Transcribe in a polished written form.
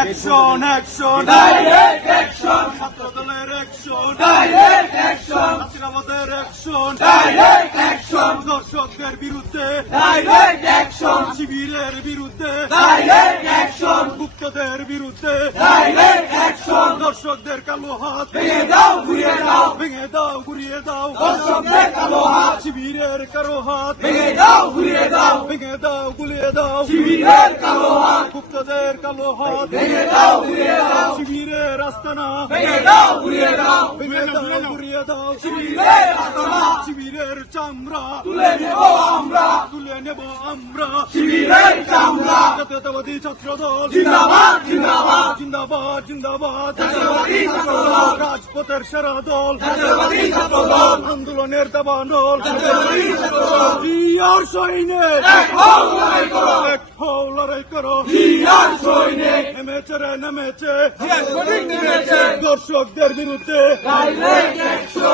Action action direct action, ছাত্র দলের action direct action, হাসিনাবাদের অ্যাকশন ডাইরেক্ট অ্যাকশন, দর্শকদের বিরুদ্ধে ডাইরেক্ট অ্যাকশন, শিবিরের বিরুদ্ধে ডাইরেক্ট অ্যাকশন, গুপ্তদের বিরুদ্ধে ডাইরেক্ট অ্যাকশন, দর্শকদের কালো হাত ভেঙে দাও ঘুরিয়ে দাও, ভেঙে দাও ঘুরিয়ে দাও দর্শকদের কালো হাত শিবিরের কারো হাত ভেঙে দাও ঘুরিয়ে দাও, ভেঙে দাও গুলিয়ে দাও শিবিরের কালো হাত গুপ্তদের কালো হাত ভেঙে দাও ঘুরিয়ে দাও, শিবিরের আস্তানা ভেঙে দাও ঘুরিয়ে দাও, ভেঙে দাও ঘুরিয়ে দাও শিবিরের আত্মা শিবিরের চামড়া তুলে নেব আমরা, তুলে নেব আমরা শিবিরের চামড়া, জাতীয়তাবাদী ছাত্র দল জিন্দাবাদ জিন্দাবাদ, জিন্দাবাদ জিন্দাবাদ জাতীয়তাবাদী ছাত্র দল, রাজপথের সেরা দল জাতীয়তাবাদী ছাত্র দল, আন্দোলনের দাবান দল জাতীয়তাবাদী ছাত্র দল, জিয়ার সৈনিক এক হও লড়াই করো, এক হও লড়াই করো জিয়ার সৈনিক, নেমেছে রে নেমেছে জিয়ার সৈনিক নেমেছে, দর্শকদের বিরুদ্ধে ডাইরেক্ট অ্যাকশন।